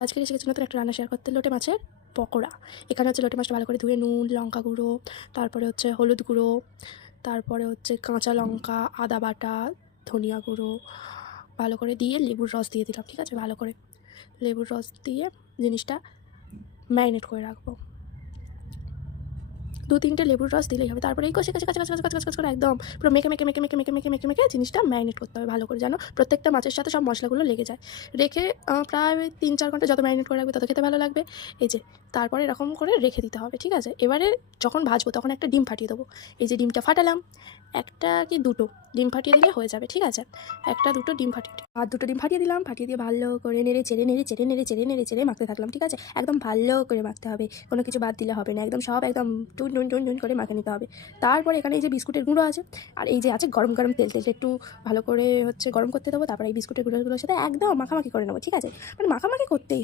আজকে এসে গেছে নতুন একটা রান্না শেয়ার করতে, লোটে মাছের পকোড়া। এখানে হচ্ছে লোটে মাছটা ভালো করে ধুয়ে নুন, লঙ্কা গুঁড়ো, তারপরে হচ্ছে হলুদ গুঁড়ো, তারপরে হচ্ছে কাঁচা লঙ্কা, আদা বাটা, ধনিয়া গুঁড়ো ভালো করে দিয়ে লেবুর রস দিয়ে দিলাম। ঠিক আছে, ভালো করে লেবুর রস দিয়ে জিনিসটা ম্যারিনেট করে রাখবো। 2-3টে লেবুর রস দিলেই হবে। তারপরে এই কষে কষে কষে কষে কষে কষে কষে করে একদম পুরো মেখে মেখে মেখে মেখে মেখে মেখে মেখে মেখে জিনিসটা ম্যারিনেট করতে হবে ভালো করে, যেন প্রত্যেকটা মাছের সাথে সব মশলাগুলো লেগে যায়। রেখে প্রায় 3-4 ঘন্টা যত ম্যারিনেট করে রাখবে তত খেতে ভালো লাগবে। এই যে তারপরে এরকম করে রেখে দিতে হবে। ঠিক আছে, এবারে যখন ভাজবো তখন একটা ডিম ফাটিয়ে দেবো। এই যে ডিমটা ফাটালাম, একটা কি দুটো ডিম ফাটিয়ে দিলে হয়ে যাবে। ঠিক আছে, একটা দুটো ডিম ফাটিয়ে আর দুটো ডিম ফাটিয়ে দিলাম। ফাটিয়ে দিয়ে ভালো করে নেড়ে চেড়ে নেড়ে চেড়ে নেড়ে চেড়ে নেড়ে চেড়ে মাখতে থাকলাম। ঠিক আছে, একদম ভালো করে মাখতে হবে, কোনো কিছু বাদ দিলে হবে না, একদম সব একদম টুন টুন টুন টুন করে মাখে নিতে হবে। তারপরে এখানে এই যে বিস্কুটের গুঁড়ো আছে, আর এই যে আছে গরম গরম তেল, তেলটা একটু ভালো করে হচ্ছে গরম করতে দেবো। তারপরে এই বিস্কুটের গুঁড়োগুলোর সাথে একদম মাখামাখি করে নেবো। ঠিক আছে, মানে মাখামাখি করতেই